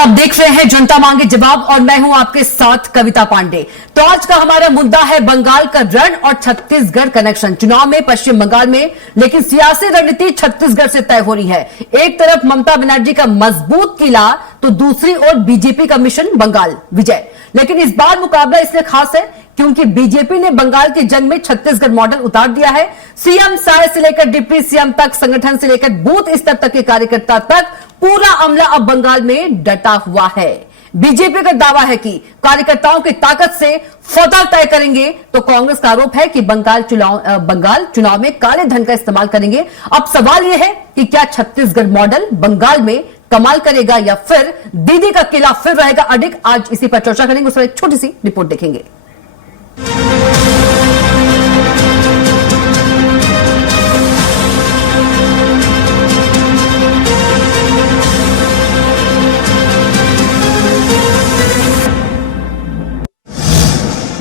आप देख रहे हैं जनता मांगे जवाब और मैं हूं आपके साथ कविता पांडे। तो आज का हमारा मुद्दा है बंगाल का रण और छत्तीसगढ़ कनेक्शन। चुनाव में पश्चिम बंगाल में, लेकिन सियासी रणनीति छत्तीसगढ़ से तय हो रही है। एक तरफ ममता बनर्जी का मजबूत किला तो दूसरी ओर बीजेपी का मिशन बंगाल विजय। लेकिन इस बार मुकाबला इसलिए खास है क्योंकि बीजेपी ने बंगाल की जंग में छत्तीसगढ़ मॉडल उतार दिया है। सीएम साय से लेकर डिप्टी सीएम तक, संगठन से लेकर बूथ स्तर तक के कार्यकर्ता तक पूरा अमला अब बंगाल में डटा हुआ है। बीजेपी का दावा है कि कार्यकर्ताओं की ताकत से फतह तय करेंगे, तो कांग्रेस का आरोप है कि बंगाल चुनाव में काले धन का इस्तेमाल करेंगे। अब सवाल यह है कि क्या छत्तीसगढ़ मॉडल बंगाल में कमाल करेगा या फिर दीदी का किला फिर रहेगा अडिग। आज इसी पर चर्चा करेंगे, उस पर एक छोटी सी रिपोर्ट देखेंगे।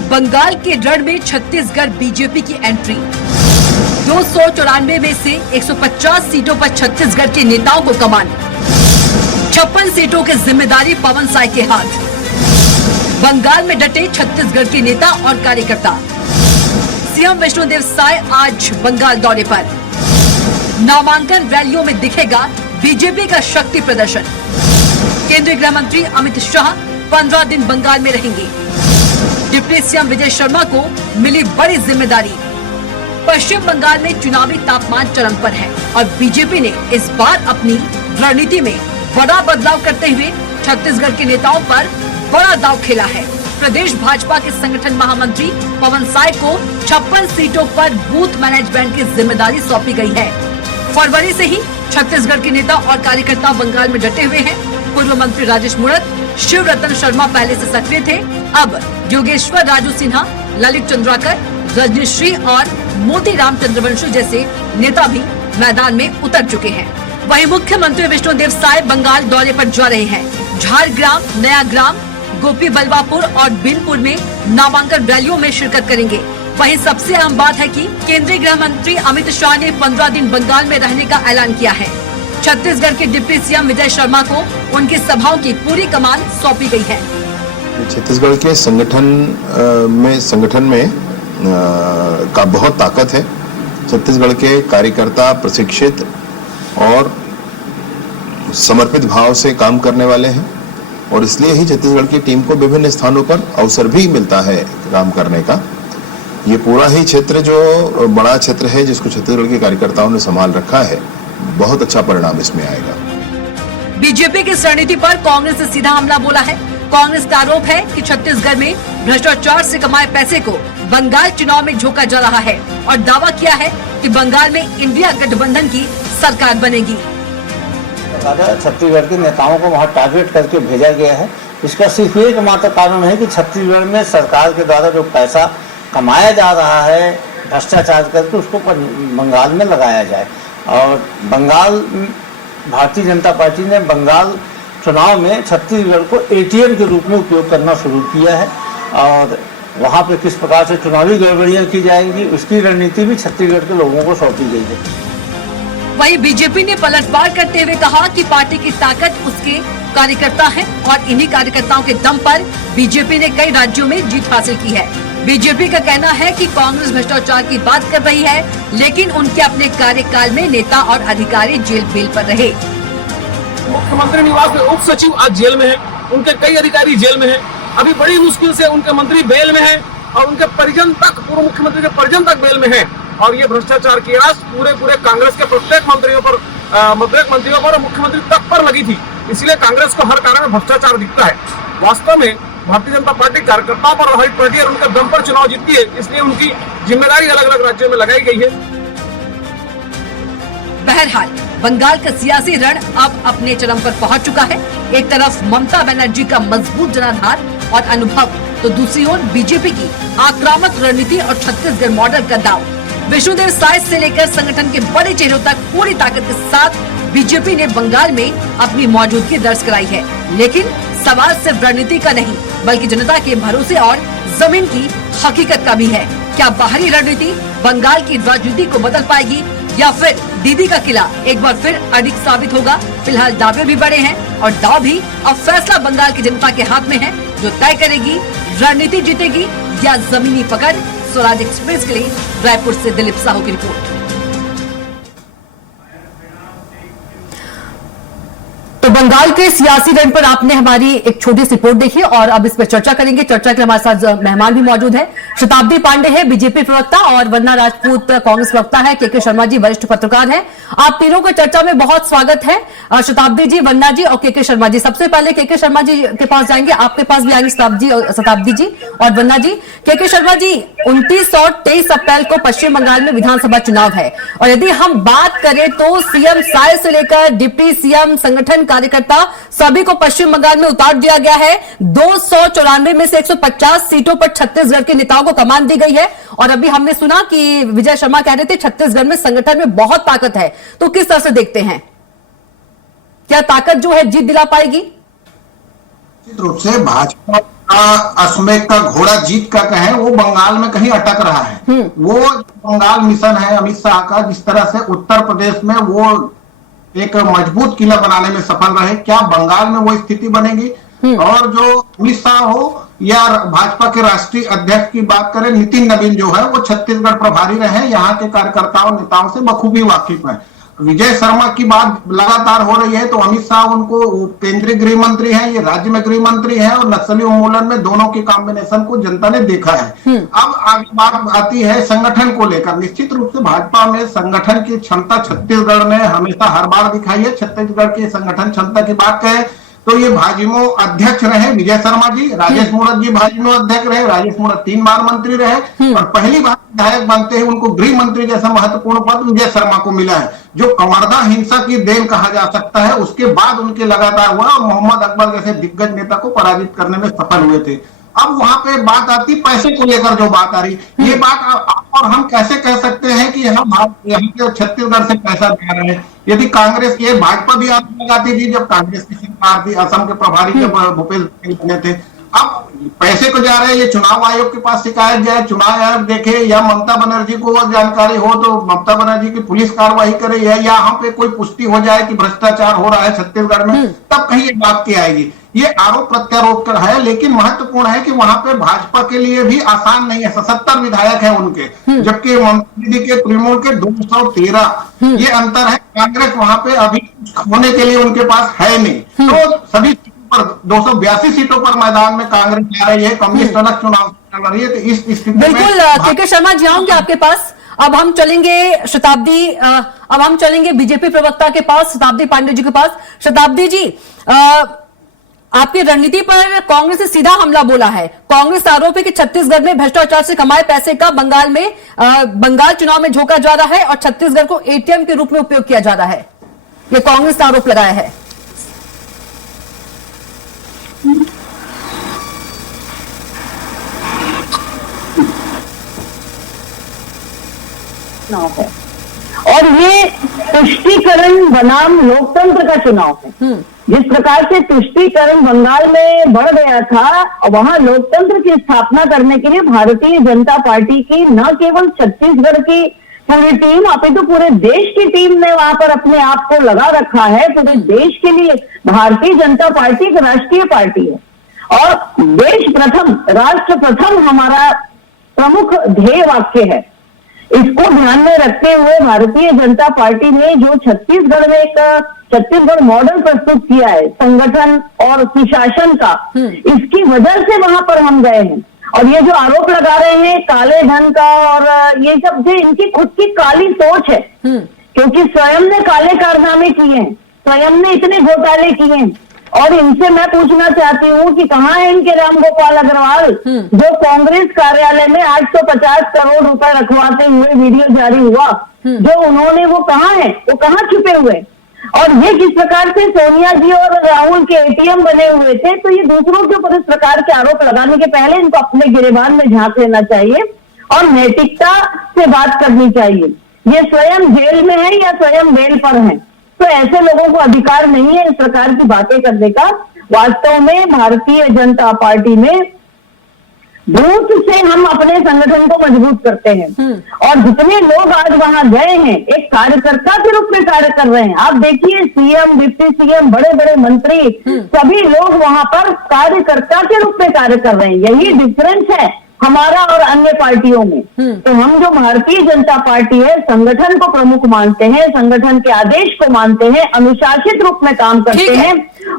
बंगाल के रण में छत्तीसगढ़ बीजेपी की एंट्री। 294 में से 150 सीटों पर छत्तीसगढ़ के नेताओं को कमान। 56 सीटों की जिम्मेदारी पवन साय के हाथ। बंगाल में डटे छत्तीसगढ़ के नेता और कार्यकर्ता। सीएम विष्णुदेव साय आज बंगाल दौरे पर। नामांकन रैलियों में दिखेगा बीजेपी का शक्ति प्रदर्शन। केंद्रीय गृह मंत्री अमित शाह 15 दिन बंगाल में रहेंगे। डिप्टी सीएम विजय शर्मा को मिली बड़ी जिम्मेदारी। पश्चिम बंगाल में चुनावी तापमान चरम पर है और बीजेपी ने इस बार अपनी रणनीति में बड़ा बदलाव करते हुए छत्तीसगढ़ के नेताओं पर बड़ा दांव खेला है। प्रदेश भाजपा के संगठन महामंत्री पवन साय को 56 सीटों पर बूथ मैनेजमेंट की जिम्मेदारी सौंपी गई है। फरवरी से ही छत्तीसगढ़ के नेता और कार्यकर्ता बंगाल में डटे हुए हैं। पूर्व मंत्री राजेश मूणत, शिव रतन शर्मा पहले से सक्रिय थे। अब योगेश्वर राजू सिन्हा, ललित चंद्राकर, रजनीश्री और मोतीराम चंद्रवंशी जैसे नेता भी मैदान में उतर चुके हैं। वहीं मुख्यमंत्री विष्णुदेव साय बंगाल दौरे पर जा रहे हैं। झारग्राम, नया ग्राम, गोपी बल्वापुर और बिनपुर में नामांकन रैलियों में शिरकत करेंगे। वहीं सबसे अहम बात है कि केंद्रीय गृह मंत्री अमित शाह ने 15 दिन बंगाल में रहने का ऐलान किया है। छत्तीसगढ़ के डिप्टी सीएम विजय शर्मा को उनकी सभाओं की पूरी कमान सौंपी गई है। छत्तीसगढ़ के संगठन में का बहुत ताकत है। छत्तीसगढ़ के कार्यकर्ता प्रशिक्षित और समर्पित भाव से काम करने वाले हैं और इसलिए ही छत्तीसगढ़ की टीम को विभिन्न स्थानों पर अवसर भी मिलता है काम करने का। ये पूरा ही क्षेत्र जो बड़ा क्षेत्र है जिसको छत्तीसगढ़ के कार्यकर्ताओं ने संभाल रखा है, बहुत अच्छा परिणाम इसमें आएगा। बीजेपी की रणनीति पर कांग्रेस ने सीधा हमला बोला है। कांग्रेस का आरोप है कि छत्तीसगढ़ में भ्रष्टाचार से कमाए पैसे को बंगाल चुनाव में झोंका जा रहा है और दावा किया है कि बंगाल में इंडिया गठबंधन की सरकार बनेगी। छत्तीसगढ़ के नेताओं को वहां टारगेट करके भेजा गया है। इसका सिर्फ एक मात्र कारण है कि छत्तीसगढ़ में सरकार के द्वारा जो पैसा कमाया जा रहा है भ्रष्टाचार करके, उसको बंगाल में लगाया जाए। और बंगाल भारतीय जनता पार्टी ने बंगाल चुनाव में छत्तीसगढ़ को एटीएम के रूप में उपयोग करना शुरू किया है और वहाँ पे किस प्रकार से चुनावी गड़बड़ियाँ की जाएंगी उसकी रणनीति भी छत्तीसगढ़ के लोगों को सौंपी गई है। वहीं बीजेपी ने पलटवार करते हुए कहा कि पार्टी की ताकत उसके कार्यकर्ता हैं और इन्हीं कार्यकर्ताओं के दम पर बीजेपी ने कई राज्यों में जीत हासिल की है। बीजेपी का कहना है कि कांग्रेस भ्रष्टाचार की बात कर रही है, लेकिन उनके अपने कार्यकाल में नेता और अधिकारी जेल बेल पर रहे। मुख्यमंत्री निवास में उप सचिव आज जेल में है, उनके कई अधिकारी जेल में हैं। अभी बड़ी मुश्किल से उनके मंत्री बेल में हैं और उनके परिजन तक, पूर्व मुख्यमंत्री के परिजन तक बेल में हैं। और ये भ्रष्टाचार की आस पूरे कांग्रेस के प्रत्येक मंत्रियों पर और मुख्यमंत्री तक पर लगी थी। इसलिए कांग्रेस को हर कारण में भ्रष्टाचार दिखता है। वास्तव में भारतीय जनता पार्टी कार्यकर्ताओं पर हाई पार्टी और उनके दम पर चुनाव जीतती है, इसलिए उनकी जिम्मेदारी अलग अलग राज्यों में लगाई गई है। बहरहाल बंगाल का सियासी रण अब अपने चरम पर पहुंच चुका है। एक तरफ ममता बनर्जी का मजबूत जनाधार और अनुभव, तो दूसरी ओर बीजेपी की आक्रामक रणनीति और छत्तीसगढ़ मॉडल का दाव। विष्णुदेव साय से लेकर संगठन के बड़े चेहरों तक पूरी ताकत के साथ बीजेपी ने बंगाल में अपनी मौजूदगी दर्ज कराई है। लेकिन सवाल सिर्फ रणनीति का नहीं, बल्कि जनता के भरोसे और जमीन की हकीकत का भी है। क्या बाहरी रणनीति बंगाल की राजनीति को बदल पाएगी या फिर दीदी का किला एक बार फिर अडिग साबित होगा? फिलहाल दावे भी बड़े हैं और दाव भी अब फैसला बंगाल की जनता के हाथ में है, जो तय करेगी रणनीति जीतेगी या जमीनी पकड़। स्वराज एक्सप्रेस के लिए रायपुर से दिलीप साहू की रिपोर्ट। तो बंगाल के सियासी रण पर आपने हमारी एक छोटी सी रिपोर्ट देखी और अब इस पर चर्चा करेंगे। चर्चा के लिए हमारे साथ मेहमान भी मौजूद है। शताब्दी पांडे है बीजेपी प्रवक्ता और वंदना राजपूत कांग्रेस प्रवक्ता है। के शर्मा जी वरिष्ठ पत्रकार हैं। आप तीनों को चर्चा में बहुत स्वागत है। शताब्दी जी, वंदना जी और के शर्मा जी। सबसे पहले के शर्मा जी के पास जाएंगे, आपके पास भी आएंगे शताब्दी जी और वंदना जी। के शर्मा जी, 29 और 23 अप्रैल को पश्चिम बंगाल में विधानसभा चुनाव है और यदि हम बात करें तो सीएम साय से लेकर डिप्टी सीएम, संगठन, कार्यकर्ता सभी को पश्चिम बंगाल में उतार दिया गया है। 294 में से 150 सीटों पर छत्तीसगढ़ के नेताओं को कमान दी गई है और अभी हमने सुना कि विजय शर्मा कह रहे थे छत्तीसगढ़ में संगठन में बहुत ताकत है। तो किस तरह से देखते हैं, क्या ताकत जो है जीत दिला पाएगी? निश्चित रूप से भाजपा का अश्वमेध का घोड़ा जीत का कहें, वो बंगाल में कहीं अटक रहा है। वो बंगाल मिशन है अमित शाह का, जिस तरह से उत्तर प्रदेश में वो एक मजबूत किला बनाने में सफल रहे, क्या बंगाल में वो स्थिति बनेगी? और जो अमित शाह हो या भाजपा के राष्ट्रीय अध्यक्ष की बात करें, नितिन नवीन जो है वो छत्तीसगढ़ प्रभारी रहे, यहाँ के कार्यकर्ताओं नेताओं से बखूबी वाकिफ है। विजय शर्मा की बात लगातार हो रही है तो अमित शाह उनको केंद्रीय गृह मंत्री हैं, ये राज्य में गृह मंत्री हैं और नक्सली उन्मूलन में दोनों के कॉम्बिनेशन को जनता ने देखा है। अब आगे बात आती है संगठन को लेकर। निश्चित रूप से भाजपा में संगठन की क्षमता छत्तीसगढ़ ने हमेशा हर बार दिखाई है। छत्तीसगढ़ की संगठन क्षमता की बात करें तो ये भाजपा अध्यक्ष रहे विजय शर्मा जी, राजेश मूणत जी भाजपा अध्यक्ष रहे, राजेश मूणत 3 बार मंत्री रहे और पहली बार विधायक बनते हैं उनको गृह मंत्री जैसा महत्वपूर्ण पद विजय शर्मा को मिला है, जो कवर्धा हिंसा की देन कहा जा सकता है। उसके बाद उनके लगातार हुआ और मोहम्मद अकबर जैसे दिग्गज नेता को पराजित करने में सफल हुए थे। अब वहां पे बात आती पैसे को लेकर जो बात आ रही, ये बात और हम कैसे कह सकते हैं कि हम यहाँ के छत्तीसगढ़ से पैसा दे रहे हैं? यदि कांग्रेस ये भाजपा भी आप लगाती थी जब कांग्रेस की सरकार थी, असम के प्रभारी जब भूपेश बघेल थे, अब पैसे को जा रहे हैं, ये चुनाव आयोग के पास शिकायत जाए, चुनाव आयोग देखे या ममता बनर्जी को जानकारी हो तो ममता बनर्जी की पुलिस कार्रवाई करे या हम पे कोई पुष्टि हो जाए कि भ्रष्टाचार हो रहा है छत्तीसगढ़ में, तब कहीं ये बात की आएगी। ये आरोप प्रत्यारोप कर है, लेकिन महत्वपूर्ण है कि वहां पे भाजपा के लिए भी आसान नहीं है। 77 विधायक है उनके, जबकि ममता दीदी के तृणमूल के 213। ये अंतर है। कांग्रेस वहां पे अभी होने के लिए उनके पास है नहीं, तो सभी 282 सीटों पर मैदान में कांग्रेस जा रही है, कम्युनिस्ट अलग चुनाव लड़ रही है। तो इस स्थिति में बिल्कुल के शर्मा जी आऊंगे आपके पास। अब हम चलेंगे शताब्दी, अब हम चलेंगे बीजेपी प्रवक्ता के पास, शताब्दी पांडे जी के पास। शताब्दी जी, आपकी रणनीति पर कांग्रेस ने सीधा हमला बोला है। कांग्रेस आरोप है कि छत्तीसगढ़ में भ्रष्टाचार से कमाए पैसे का बंगाल चुनाव में झोंका जा रहा है और छत्तीसगढ़ को एटीएम के रूप में उपयोग किया जा रहा है। ये कांग्रेस ने आरोप लगाया है। और ये तुष्टीकरण बनाम लोकतंत्र का चुनाव है। जिस प्रकार से तुष्टीकरण बंगाल में बढ़ गया था, वहां लोकतंत्र की स्थापना करने के लिए भारतीय जनता पार्टी की न केवल छत्तीसगढ़ की पूरी टीम, अपितु पूरे देश की टीम ने वहां पर अपने आप को लगा रखा है। पूरे देश के लिए भारतीय जनता पार्टी एक राष्ट्रीय पार्टी है और देश प्रथम, राष्ट्र प्रथम हमारा प्रमुख ध्येय वाक्य है। इसको ध्यान में रखते हुए भारतीय जनता पार्टी ने जो छत्तीसगढ़ में एक छत्तीसगढ़ मॉडल प्रस्तुत किया है संगठन और सुशासन का, इसकी वजह से वहां पर हम गए हैं। और ये जो आरोप लगा रहे हैं काले धन का और ये सब से इनकी खुद की काली सोच है, क्योंकि स्वयं ने काले कारनामे किए हैं, स्वयं ने इतने घोटाले किए हैं। और इनसे मैं पूछना चाहती हूँ कि कहाँ है इनके रामगोपाल अग्रवाल, जो कांग्रेस कार्यालय में 850 करोड़ रुपए रखवाते हुए वीडियो जारी हुआ, जो उन्होंने वो कहाँ है, वो कहाँ छुपे हुए? और ये किस प्रकार से सोनिया जी और राहुल के एटीएम बने हुए थे। तो ये दूसरों के ऊपर इस प्रकार के आरोप लगाने के पहले इनको अपने गिरेबान में झांक लेना चाहिए और नैतिकता से बात करनी चाहिए। ये स्वयं जेल में है या स्वयं बेल पर है, तो ऐसे लोगों को अधिकार नहीं है इस प्रकार की बातें करने का। वास्तव में भारतीय जनता पार्टी में बूथ से हम अपने संगठन को मजबूत करते हैं। और जितने लोग आज वहां गए हैं एक कार्यकर्ता के रूप में कार्य कर रहे हैं। आप देखिए सीएम, डिप्टी सीएम, बड़े बड़े मंत्री, सभी लोग वहां पर कार्यकर्ता के रूप में कार्य कर रहे हैं। यही डिफरेंस है हमारा और अन्य पार्टियों में। तो हम जो भारतीय जनता पार्टी है, संगठन को प्रमुख मानते हैं, संगठन के आदेश को मानते हैं, अनुशासित रूप में काम करते हैं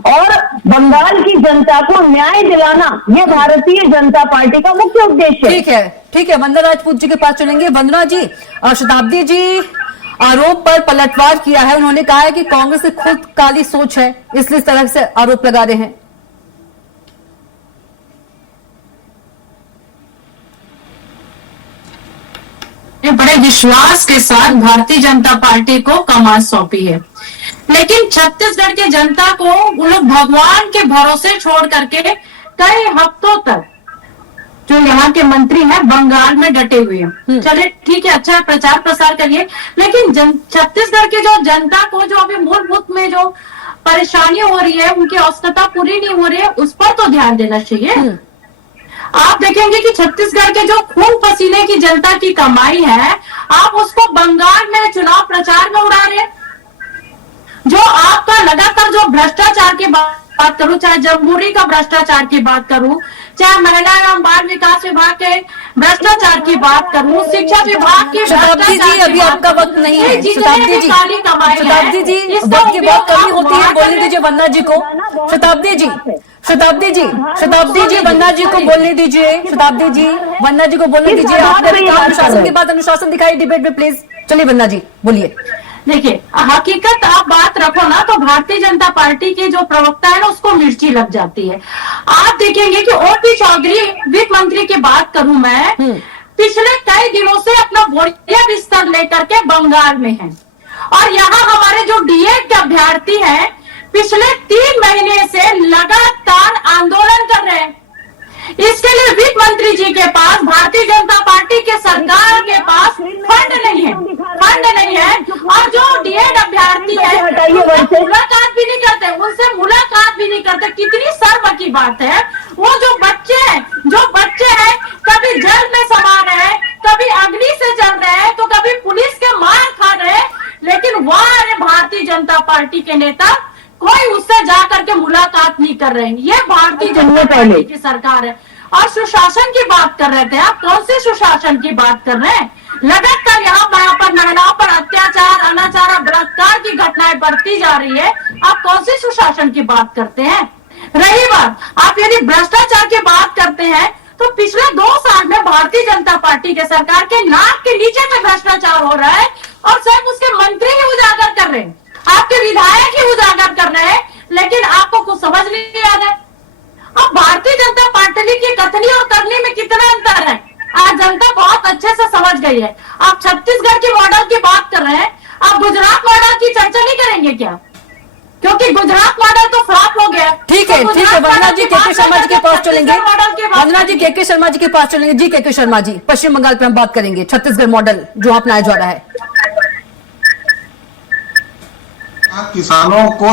और बंगाल की जनता को न्याय दिलाना, ये भारतीय जनता पार्टी का मुख्य उद्देश्य है। ठीक है। वंदना राजपूत जी के पास चलेंगे। वंदना जी, शताब्दी जी आरोप पर पलटवार किया है। उन्होंने कहा है कि कांग्रेस की खुद काली सोच है, इसलिए इस तरह से आरोप लगा रहे हैं। बड़े विश्वास के साथ भारतीय जनता पार्टी को कमान सौंपी है, लेकिन छत्तीसगढ़ की जनता को वो लोग भगवान के भरोसे छोड़ करके कई हफ्तों तक जो यहाँ के मंत्री हैं बंगाल में डटे हुए हैं। चले ठीक है, अच्छा प्रचार प्रसार करिए, लेकिन छत्तीसगढ़ की जो जनता को जो अभी मूलभूत में जो परेशानी हो रही है, उनकी औसतता पूरी नहीं हो रही है, उस पर तो ध्यान देना चाहिए। आप देखेंगे कि छत्तीसगढ़ के जो खून पसीने की जनता की कमाई है, आप उसको बंगाल में चुनाव प्रचार में उड़ा रहे हैं। जो आपका लगातार जो भ्रष्टाचार की बात करूं, चाहे जमहूरी का भ्रष्टाचार की बात करूं, चाहे महिला एवं बाल विकास विभाग के भ्रष्टाचार की बात करूं, शिक्षा विभाग की शताब्दी जी, अभी आपका वक्त नहीं है। शताब्दी जी, शताब्दी जी, वक्त की बहुत कमी होती है, बोलने दीजिए वंदना जी को। शताब्दी जी, वंदना जी को बोलने दीजिए। शताब्दी जी, वंदना जी को बोलने दीजिए। आपने अनुशासन के बाद अनुशासन दिखाई डिबेट में, प्लीज चलिए वंदना जी बोलिए। देखिए, हकीकत आप बात रखो ना तो भारतीय जनता पार्टी के जो प्रवक्ता है ना उसको मिर्ची लग जाती है। आप देखेंगे कि ओपी चौधरी वित्त मंत्री की बात करूं मैं, पिछले कई दिनों से अपना बोरिया बिस्तर लेकर के बंगाल में है और यहाँ हमारे जो डीएड के अभ्यर्थी हैं पिछले 3 महीने से लगातार आंदोलन कर रहे हैं। इसके लिए वित्त मंत्री जी के पास, भारतीय जनता पार्टी के सरकार के पास फंड नहीं है और जो डीएड अभ्यर्थी है मुलाकात भी नहीं करते, कितनी शर्म की बात है। वो जो बच्चे हैं कभी जल में समा रहे हैं, कभी अग्नि से जल रहे हैं, तो कभी पुलिस के मार खा रहे हैं, लेकिन वह भारतीय जनता पार्टी के नेता कोई उससे जाकर के मुलाकात नहीं कर रहे हैं। ये भारतीय जनता पार्टी की सरकार है। और सुशासन की बात कर रहे थे आप, कौन से सुशासन की बात कर रहे हैं? लगातार यहाँ पर महिलाओं पर अत्याचार, अनाचार, बलात्कार की घटनाएं बढ़ती जा रही है। आप कौन से सुशासन की बात करते हैं? रही बात, आप यदि भ्रष्टाचार की बात करते हैं तो पिछले 2 साल में भारतीय जनता पार्टी के सरकार के नाक के नीचे में भ्रष्टाचार हो रहा है और सिर्फ उसके मंत्री ही उजागर कर रहे हैं, आपके विधायक ही उजागर कर रहे हैं, लेकिन आपको कुछ समझ नहीं आ रहा है। अब भारतीय जनता पार्टी की कथनी और करनी में कितना अंतर है आज जनता बहुत अच्छे से समझ गई है। आप छत्तीसगढ़ के मॉडल की बात कर रहे हैं, आप गुजरात मॉडल की चर्चा नहीं करेंगे क्या? क्योंकि गुजरात मॉडल तो फ्लॉप हो गया। ठीक है, वंदना जी के शर्मा जी के पास चलेंगे। वंदना जी के शर्मा जी के पास चलेंगे। जी के शर्मा जी, पश्चिम बंगाल पर हम बात करेंगे। छत्तीसगढ़ मॉडल जो अपनाया जा रहा है, किसानों को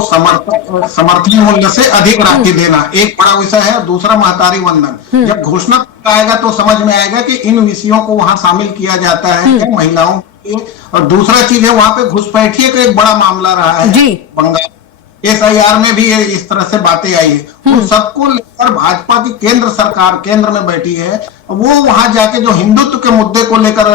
समर्थन मूल्य से अधिक राशि देना एक बड़ा विषय है। दूसरा महतारी वंदन, जब घोषणा आएगा तो समझ में आएगा कि इन विषयों को वहां शामिल किया जाता है क्या महिलाओं के लिए। और दूसरा चीज है वहां पे घुसपैठिए का एक बड़ा मामला रहा है बंगाल, SIR में भी इस तरह से बातें आई है। उन सबको लेकर भाजपा की केंद्र सरकार केंद्र में बैठी है, वो वहां जाके जो हिंदुत्व के मुद्दे को लेकर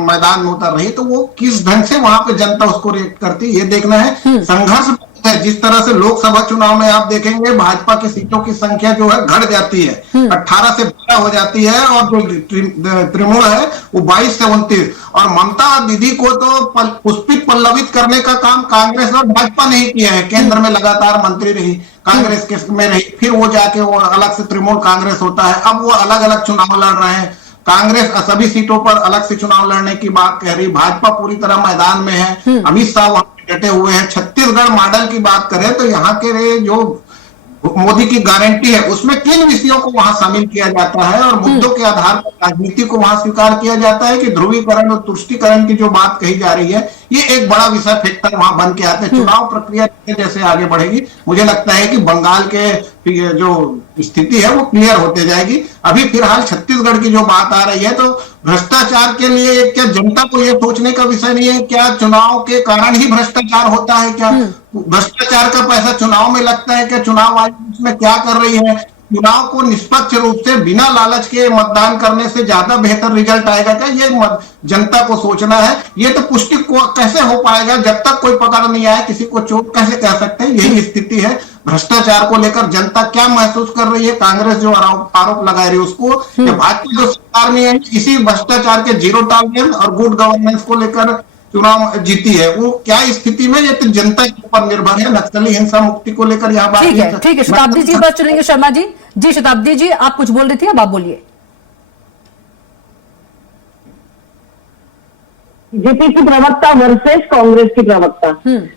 मैदान में उतर रही है, तो वो किस ढंग से वहां पे जनता उसको रिएक्ट करती है ये देखना है। संघर्ष है, जिस तरह से लोकसभा चुनाव में आप देखेंगे भाजपा की सीटों की संख्या जो है घट जाती है, 18 से 12 हो जाती है और जो तृणमूल है वो 22 से 29। और ममता दीदी को तो पुष्पित पल्लवित करने का काम कांग्रेस और भाजपा ने ही किया है। केंद्र में लगातार मंत्री रही, कांग्रेस के में रही, फिर वो जाके वो अलग से तृणमूल कांग्रेस होता है, अब वो अलग अलग चुनाव लड़ रहे हैं। कांग्रेस सभी सीटों पर अलग से चुनाव लड़ने की बात कह रही, भाजपा पूरी तरह मैदान में है, अमित शाह वहां डटे हुए हैं। छत्तीसगढ़ मॉडल की बात करें तो यहाँ के जो मोदी की गारंटी है उसमें किन विषयों को वहां शामिल किया जाता है और मुद्दों के आधार पर राजनीति को वहां स्वीकार किया जाता है कि ध्रुवीकरण और तुष्टीकरण की जो बात कही जा रही है ये एक बड़ा विषय फैक्टर वहां बन के आते हैं। चुनाव प्रक्रिया जैसे आगे बढ़ेगी, मुझे लगता है कि बंगाल के जो स्थिति है वो क्लियर होते जाएगी। अभी फिलहाल छत्तीसगढ़ की जो बात आ रही है, तो भ्रष्टाचार के लिए क्या जनता को यह सोचने का विषय नहीं है क्या चुनाव के कारण ही भ्रष्टाचार होता है? क्या भ्रष्टाचार का पैसा चुनाव में लगता है? क्या चुनाव आयोग उसमें क्या कर रही है? चुनाव को निष्पक्ष रूप से बिना लालच के मतदान करने से ज्यादा बेहतर रिजल्ट आएगा क्या? ये जनता को सोचना है। ये तो पुष्टि कैसे हो पाएगा जब तक कोई पकड़ नहीं आया, किसी को चोट कैसे कह सकते हैं? यही स्थिति है। भ्रष्टाचार को लेकर जनता क्या महसूस कर रही है? कांग्रेस जो आरोप लगा रही है उसको, या भाजपा जो सरकार में है इसी भ्रष्टाचार के जीरो टॉलरेंस और गुड गवर्नेंस को लेकर चुनाव जीती है, वो क्या स्थिति में? ये तो जनता के ऊपर निर्भर है। नक्सली हिंसा मुक्ति को लेकर यहाँ बात ठीक है शताब्दी जी बस चलेंगे। शर्मा जी शताब्दी जी आप कुछ बोल रही थी, अब आप बोलिए। बीजेपी की प्रवक्ता वर्सेस कांग्रेस की प्रवक्ता।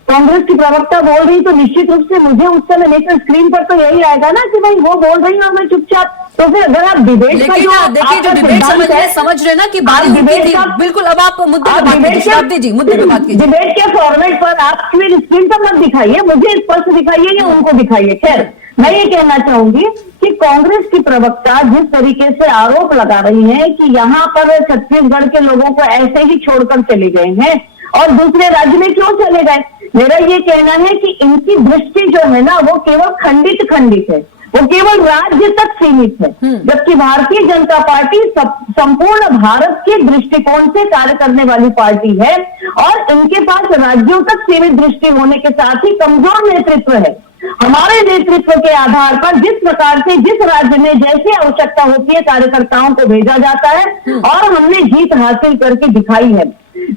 कांग्रेस की प्रवक्ता बोल रही तो निश्चित रूप से मुझे उस समय नहीं तो स्क्रीन पर तो यही आएगा ना कि भाई वो बोल रही है और मैं चुपचाप। तो फिर अगर आप डिबेट का देखिए जो डिबेट समझ रहे ना कि बिल्कुल। अब आप मुद्दे पे बात कीजिए शताब्दी जी, मुद्दे पे बात कीजिए। डिबेट के फॉर्मेट पर आप फिर स्क्रीन पर मत दिखाइए, मुझे स्पष्ट दिखाइए या उनको दिखाइए। खैर मैं ये कहना चाहूंगी कि कांग्रेस की प्रवक्ता जिस तरीके से आरोप लगा रही है कि यहाँ पर छत्तीसगढ़ के लोगों को ऐसे ही छोड़कर चले गए हैं और दूसरे राज्य में क्यों चले गए, मेरा ये कहना है कि इनकी दृष्टि जो है ना वो केवल खंडित है, वो केवल राज्य तक सीमित है। जबकि भारतीय जनता पार्टी संपूर्ण भारत के दृष्टिकोण से कार्य करने वाली पार्टी है और इनके पास राज्यों तक सीमित दृष्टि होने के साथ ही कमजोर नेतृत्व है। हमारे नेतृत्व के आधार पर जिस प्रकार से जिस राज्य में जैसी आवश्यकता होती है कार्यकर्ताओं को भेजा जाता है और हमने जीत हासिल करके दिखाई है।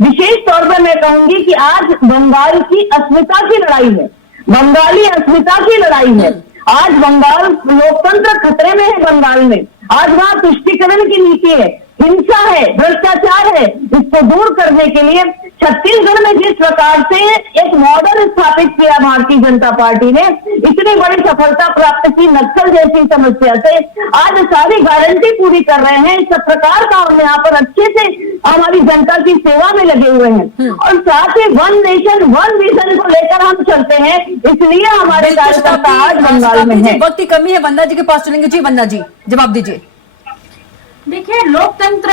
विशेष तौर पर मैं कहूंगी कि आज बंगाल की अस्मिता की लड़ाई है, बंगाली अस्मिता की लड़ाई है। आज बंगाल लोकतंत्र खतरे में है। बंगाल में आज वहां तुष्टीकरण की नीति है, हिंसा है, भ्रष्टाचार है। इसको दूर करने के लिए छत्तीसगढ़ में जिस प्रकार से एक मॉडल स्थापित किया भारतीय जनता पार्टी ने, इतनी बड़ी सफलता प्राप्त की नक्सल जैसी समस्या से, आज सारी गारंटी पूरी कर रहे हैं। इस प्रकार का हम यहाँ पर अच्छे से हमारी जनता की सेवा में लगे हुए हैं और साथ ही वन नेशन वन विजन को लेकर हम चलते हैं। इसलिए हमारे कार्यकर्ता आज बंगाल में है। वक्त की कमी है, वंदना जी के पास चलेंगे। जी वंदना जी जवाब दीजिए। देखिए लोकतंत्र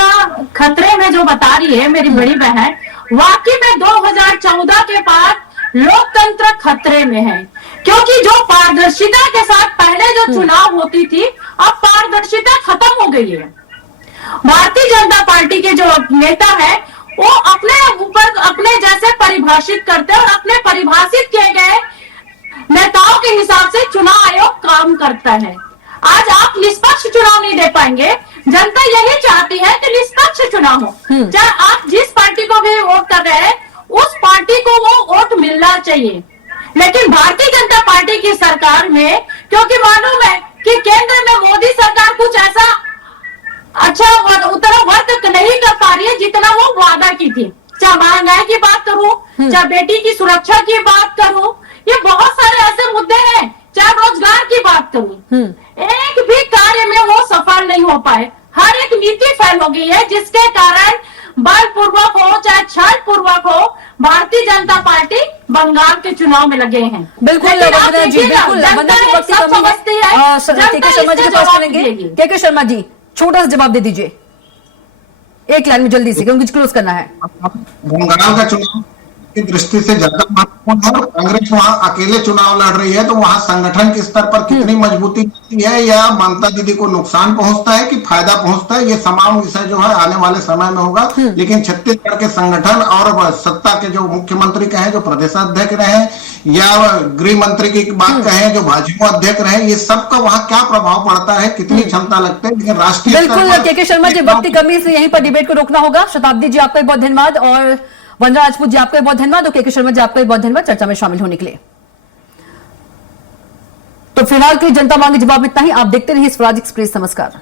खतरे में जो बता रही है मेरी बड़ी बहन, वाकई में 2014 के बाद लोकतंत्र खतरे में है, क्योंकि जो पारदर्शिता के साथ पहले जो चुनाव होती थी अब पारदर्शिता खत्म हो गई है। भारतीय जनता पार्टी के जो नेता है वो अपने ऊपर अपने जैसे परिभाषित करते हैं और अपने परिभाषित किए गए नेताओं के हिसाब से चुनाव आयोग काम करता है। आज आप निष्पक्ष चुनाव नहीं दे पाएंगे। जनता यही चाहती है कि निष्पक्ष चुनाव हो, चाहे आप जिस पार्टी को भी वोट कर रहे हैं उस पार्टी को वो वोट मिलना चाहिए। लेकिन भारतीय जनता पार्टी की सरकार में, क्योंकि मालूम है कि केंद्र में मोदी सरकार कुछ ऐसा अच्छा उतना वर्क नहीं कर पा रही है जितना वो वादा की थी। चाहे महंगाई की बात करूं, चाहे बेटी की सुरक्षा की बात करूं, ये बहुत सारे ऐसे मुद्दे हैं, चाहे रोजगार की बात करूं, एक भी कार्य में वो सफल नहीं हो पाए। हर एक नीति फेल हो गई है, जिसके कारण बलपूर्वक हो चाहे छल पूर्वक हो भारतीय जनता पार्टी बंगाल के चुनाव में लगे हैं। बिल्कुल वंदना जी, बिल्कुल वंदना जी वक्त की कमी है। के शर्मा जी के पास चलेंगे। के शर्मा जी छोटा सा जवाब दे दीजिए एक लाइन में जल्दी से, क्योंकि क्लोज करना है। बंगाल का चुनाव की दृष्टि से ज्यादा महत्वपूर्ण है। कांग्रेस वहां अकेले चुनाव लड़ रही है तो वहां संगठन के स्तर पर कितनी मजबूती मिलती है या ममता दीदी को नुकसान पहुंचता है कि फायदा पहुंचता है, ये तमाम विषय जो है आने वाले समय में होगा। लेकिन छत्तीसगढ़ के संगठन और सत्ता के जो मुख्यमंत्री कहें, जो प्रदेशाध्यक्ष रहे या गृह मंत्री की बात कहें, जो भाजपा अध्यक्ष रहे, ये सबका वहां क्या प्रभाव पड़ता है, कितनी क्षमता लगती है। लेकिन राष्ट्रीय बिल्कुल के शर्मा जी वक्त की कमी से यहीं पर डिबेट को रोकना होगा। शताब्दी जी आपका बहुत धन्यवाद और वंदना राजपूत जी आपका बहुत धन्यवाद और के शर्मा जी आपका बहुत धन्यवाद चर्चा में शामिल होने के लिए। तो फिलहाल के जनता मांगे जवाब इतना ही। आप देखते रहिए स्वराज एक्सप्रेस। नमस्कार।